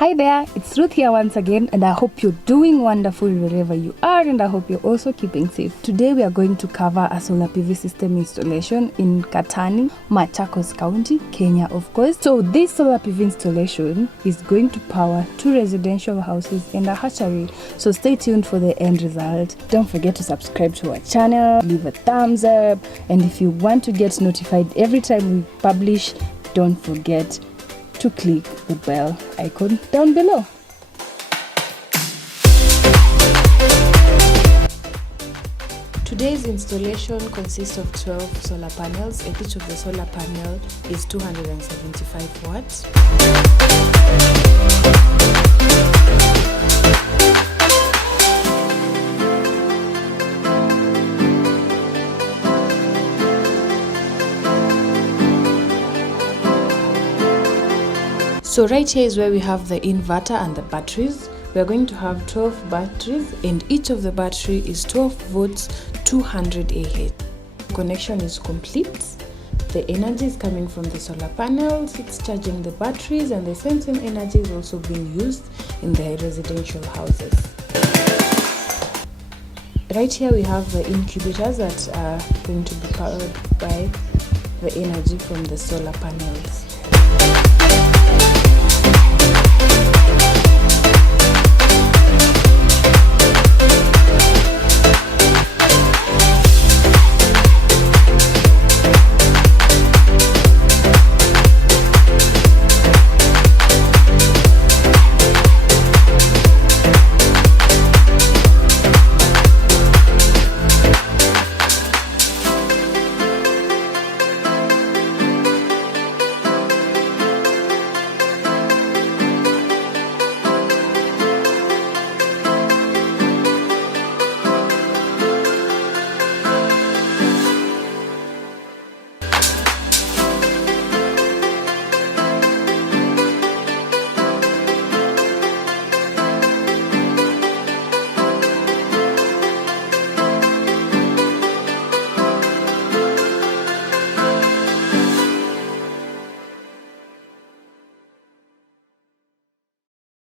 Hi there, it's Ruth here once again, and I hope you're doing wonderful wherever you are, and I hope you're also keeping safe. Today we are going to cover a solar PV system installation in Katani, Machakos County, Kenya of course. So this solar PV installation is going to power 2 residential houses and a hatchery. So stay tuned for the end result. Don't forget to subscribe to our channel, leave a thumbs up, and if you want to get notified every time we publish, don't forget to click the bell icon down below. Today's installation consists of 12 solar panels, and each of the solar panel is 275 watts. So right here is where we have the inverter and the batteries. We are going to have 12 batteries, and each of the battery is 12 volts, 200 Ah. Connection is complete. The energy is coming from the solar panels, it's charging the batteries, and the same energy is also being used in the residential houses. Right here we have the incubators that are going to be powered by the energy from the solar panels.